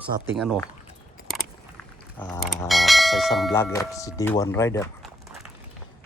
sa ating sa isang vlogger si D1 Rider.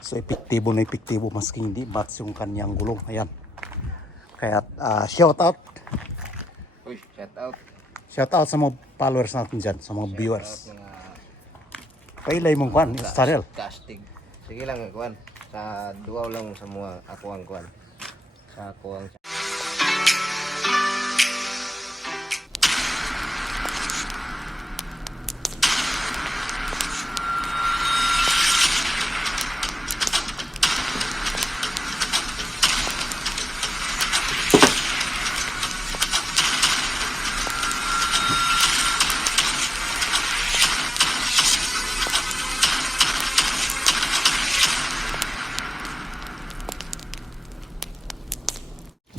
So epektibo na epektibo maski hindi match yung kanyang gulong. Ayan. Kaya shout out. Uy, shout out. Shout out sa mga followers natin dyan, sa mga viewers. Pailay mong kwan, channel. Casting. Sige lang kuan. Sa duwaw lang sa mga ako ang kuan. Sa ako ang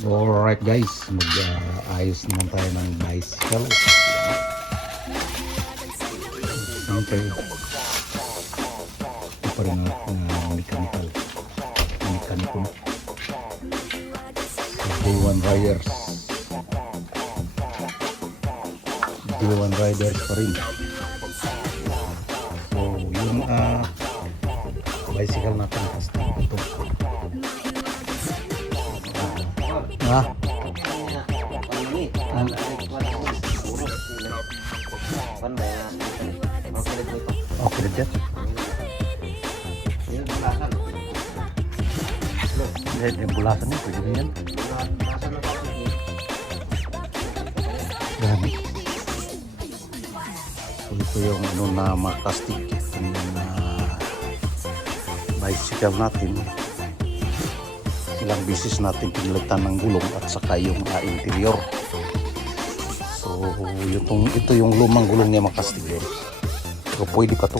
Alright guys, mag-ayos naman tayo ng bicycle. Siyempre, ito pa rin mechanical. D1 Riders. D1 Riders pa rin. So, yung bicycle natin kasi ito. Okay din. Hindi bulasan niya, pwede rin yan. Yan. So ito yung na makastik yung bicycle natin. Ilang beses natin pinalitan ng gulong at saka yung interior. So ito yung lumang gulong niya makastig yun. Pero pwede pa to.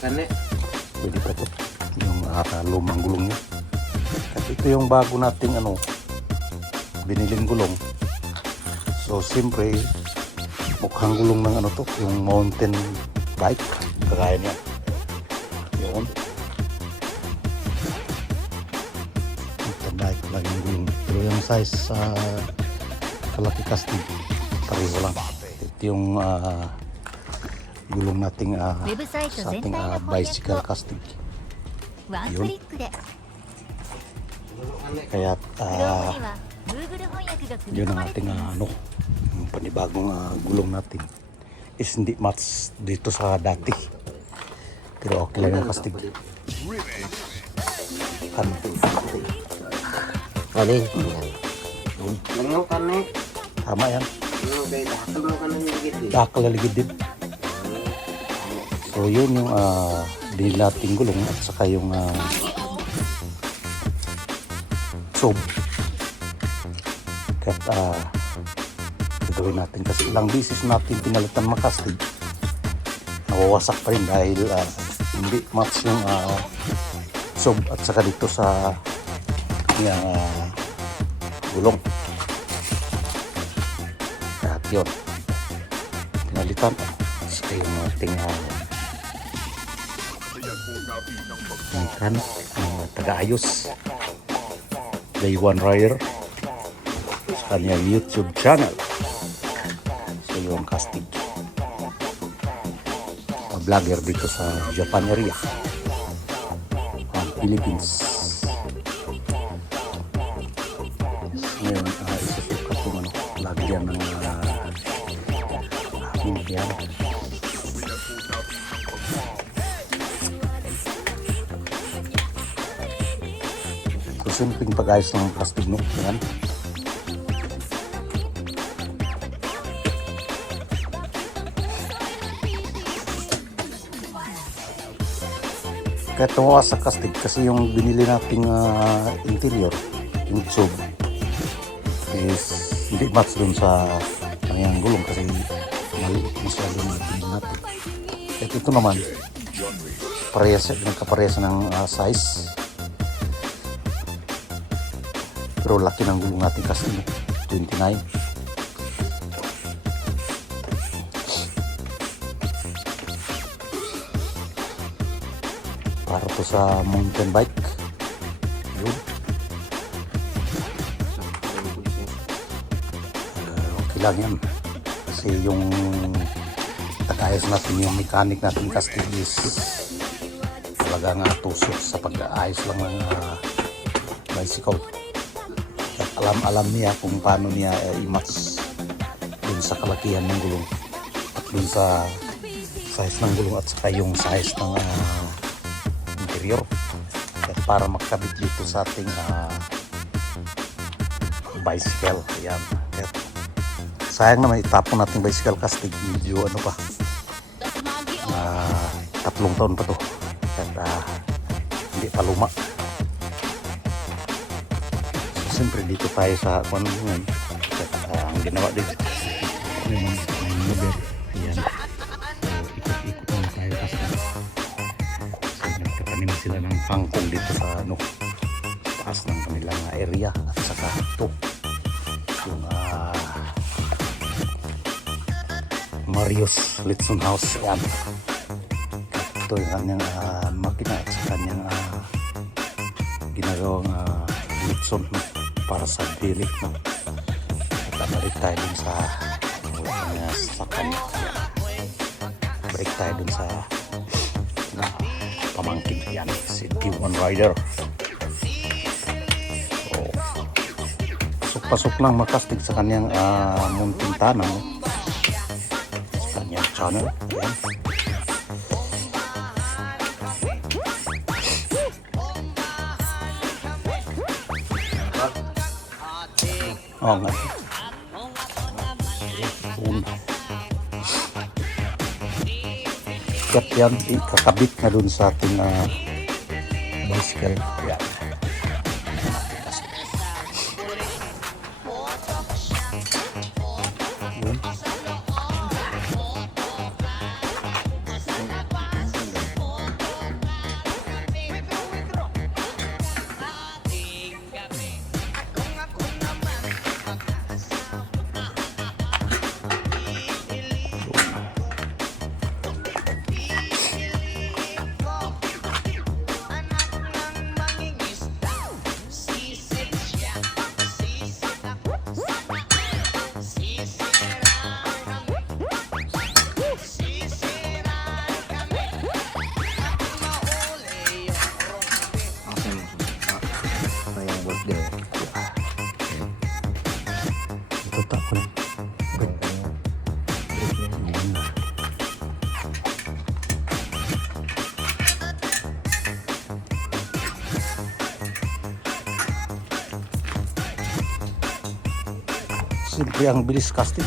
Pwede pa to. Yung lumang gulong niya. At ito yung bago nating biniling gulong. So siyempre mukhang gulong ng to, yung mountain bike. Kagaya niya. Yun. Bike lang yung gulong, pero yung size sa kalaki casting pareho lang. Ito yung gulong nating sa ating bicycle casting. Yun. Kaya yun ang ating yung panibagong gulong natin is hindi match dito sa dati, pero okay lang yung casting. Alin? Langaw ka na. Tama yan. Langaw ka na ligid. Dakalaligid din. So yun yung dilating gulong at saka yung sob. Kaya gagawin natin kasi ilang beses natin pinalitan makastig. Nawawasak pa rin dahil hindi match yung sob at saka dito sa yung gulong. At yun, pinalitan sa yung ating taga-ayos D1 Rider sa kanyang YouTube channel. So yung casting vlogger dito sa Japan area, Philippines. Ngayon isusukat yung lagyan ng himpian. So simpleng pag-ayos ng plastic, no? Yan. Kaya tumawa sa casting kasi yung binili nating interior, yung tube, is hindi match dun sa kanyang gulong kasi maliit masyado natin. At ito naman nagkaparehas ng size, pero laki ng gulong natin kasi 29. Para to sa mountain bike. Yun. Okay lang yan. Kasi kasi yung nag-ayos natin yung mechanic natin kasi is talaga nga tusok sa pag-aayos lang ng bicycle. At alam niya kung paano niya i-match dun sa kalakihan ng gulong at dun sa size ng gulong at saka yung size ng interior. At para makabit dito sa ating bicycle. Ayan. At sayang naman itapon natin bicycle kasi medyo ano pa 3 taon pa to at hindi pa luma. So, siyempre dito tayo sa kung ano ngayon ang ginawa dito yung lugar. Ayan. So ikot-ikot na tayo kasi so, nagtatanim sila ng kangkong dito sa ano taas ng kanilang area at saka ito yung Marius Litson House. Ayan. Ito yung kanyang makina at sa kanyang ginagawang Litson para sa bilik. At balik tayo dun sa sakyan. Balik tayo dun sa pamangkin. Ayan. Si T1 Rider. Pasok lang makastig sa kanyang munting tanang sa kanyang channel. Ayan. Oo nga. Kat yan, ikakabit na dun sa ating bicycle. Ayan. Ito tako na. Simple ang bilis casting.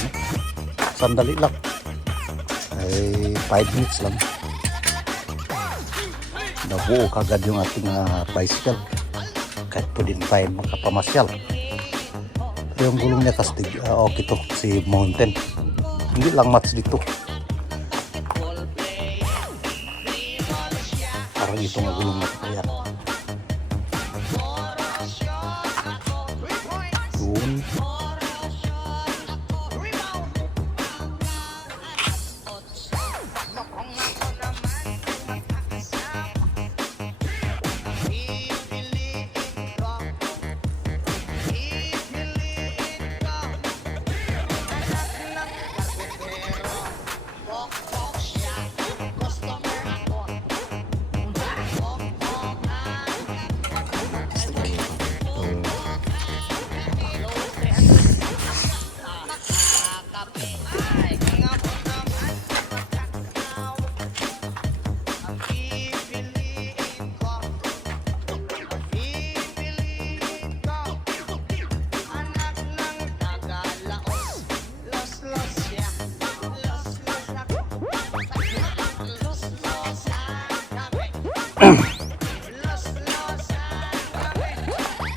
Sandali lang. Ay 5 minutes lang. Nabuo kagad yung ating bicycle. Kahit pwede tayo makapamasyal. Yung gulong niya kastig okay to si Mountain, hindi lang match dito, parang ito nga gulong na kaya yun.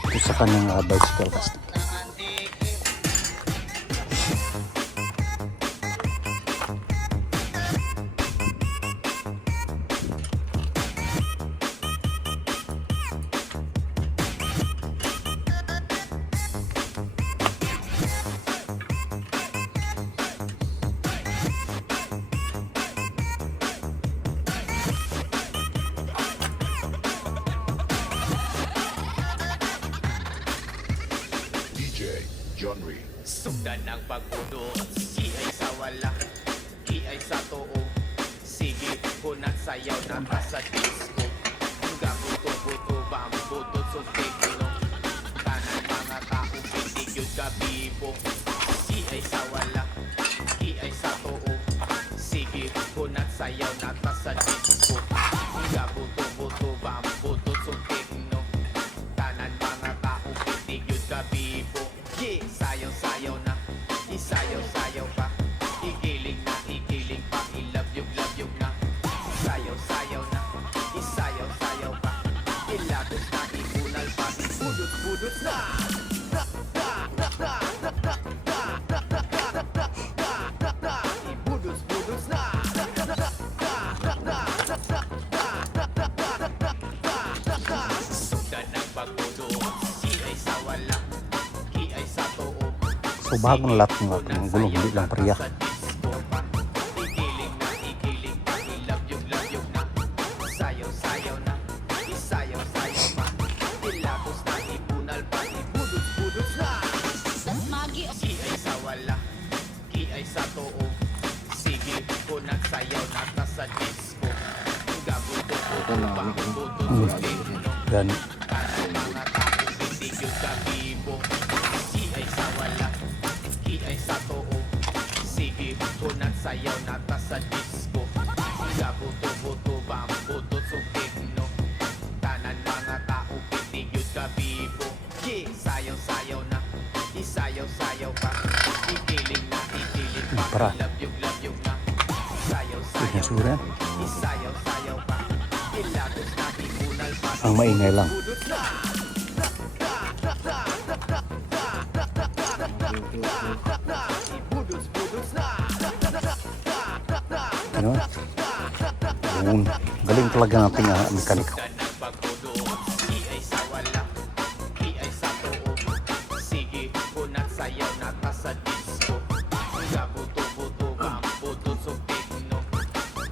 Ito sa kanyang bicycle casting. Sundan ang pagbudo, sihay sa wala. sayaw na ta sa disco. Gabuto-buto ba ang buto suntik no. Tanan mga tao pitig yun kabibo. Yeah, sayaw-sayaw na, isayaw-sayaw pa. Igiling pa, ilabyog-labyog na. Sayaw-sayaw na, isayaw-sayaw pa. Ilabos na, ibunal pa, ibudot-budot na. Ibudos-budos na. Sugdan ng pagbudo, si ay sa wala, ki ay sa too. So bagong lot ng ating gulong, hindi lang priya. Igiling pa, ilabyog-labyog na. Sayaw-sayaw na, isayaw-sayaw pa. Ilabos na, ibunal pa, ibudot-budot na. Ki ay sa wala, ki ay sa too. Sige, kung nagsayaw na ta sa disco. Gabuto-buto pa ang buto suntik no. Yan. Tanan mga tao pitig yun kabibo. Si ay sa wala, ki ay sa too. Sige, kung nagsayaw na ta sa disco. Gabuto-buto ba ang buto suntik no. Tanan mga tao pitig yun kabibo. Yeah, sayaw-sayaw na, isayaw-sayaw pa. Igiling pa, Para. ilabyog-labyog na. Sayaw-sayaw Yan, sura. isayaw-sayaw pa. Ilabos na, ibunal pa. Ang maingay lang. Budot na. Ibudos-budos na. Ano? Yun. Galing talaga nating mekanika. Sugdan ng pagbudo, si ay sa wala, ki ay sa too. Sige, kung nagsayaw na ta sa disco. Gabuto-buto ba ang buto suntik no.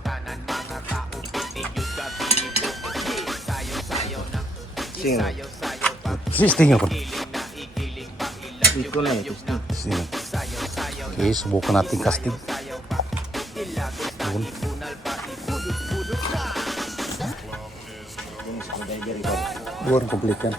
Tanan mga tao pitig yun kabibo. Yeah, sayaw-sayaw na, Sing. isayaw-sayaw pa. Sisting ako. Igiling pa, Ito na eh, ilabyog-labyog na. Sige. Sayaw-sayaw na, Okay, subukan natin casting. isayaw-sayaw pa. Ilabos na, Yun. ibunal pa, ibudot-budot na. Yung screwdriver ito. Buwan complete yan.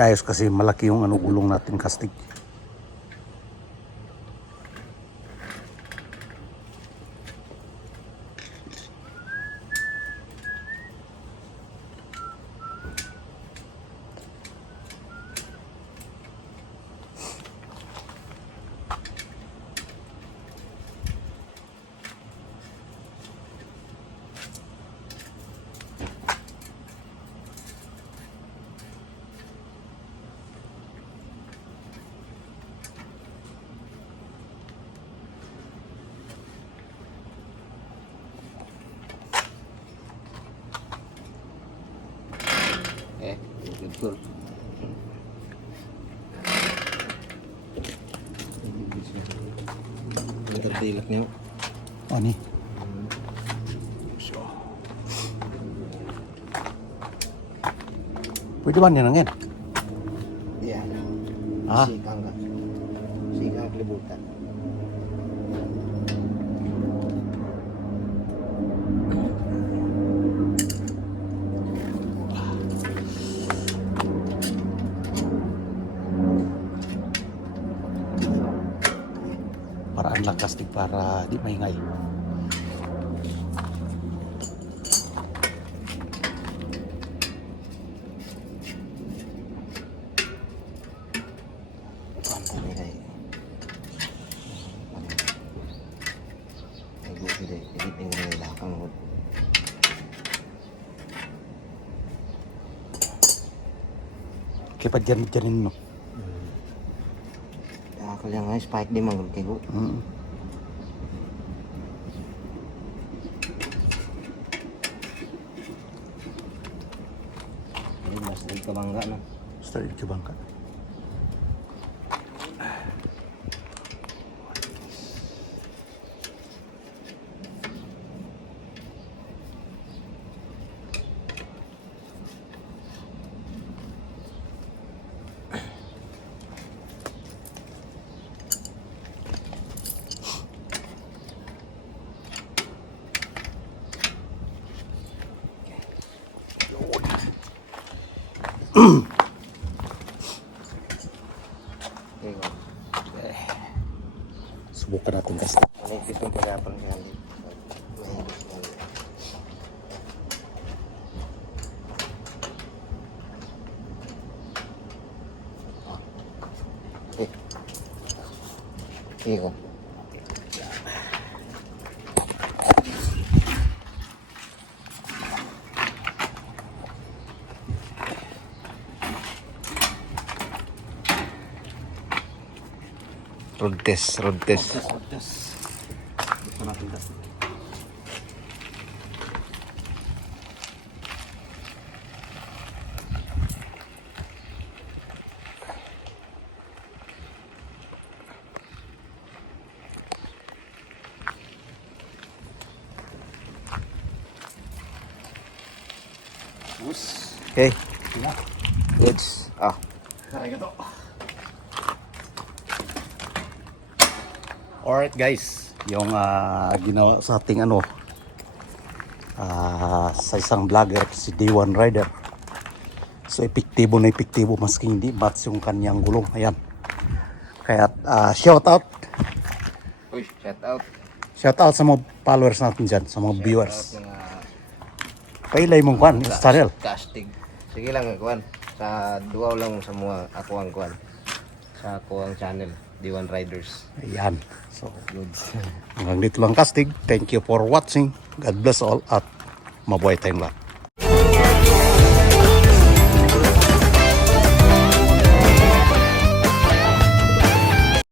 Ayos kasi malaki yung gulong natin kastig. Good. Ang tertilak niyo. Ani. Pwede ba niya nangin? Iya. Ah. Sikang ka. Sikang kelibutan. Paraan lang kastig para di maingay. Ini kay. Ay go hindi. Edit ng nila kang hod. Kaya pa dyan no. Ako lang ay spike di man kay go. Stud ka bangga no. Started ka bangka. Okay, go. Subukan natin guys. Naipit yung kagapang niya. Iko. Road test, road test. Subukan natin guys. Okay, Ya. let's Alright guys, yung ginawa sa ating ano sa isang vlogger si Day1 Rider. So epektibo na epektibo maski hindi match yung kanyang gulong. Ayan. Kaya shout out Uy, shout out. sa mga followers natin dyan, sa mga viewers. Shout out mga Pailay mong kwan, channel. casting. Sige lang kuan. Sa duwaw lang sa mga ako ang kuan. Sa ako ang channel, D1 Riders. Ayan. So Good. hanggang dito lang casting. Thank you for watching. God bless all at mabuhay tayong lahat.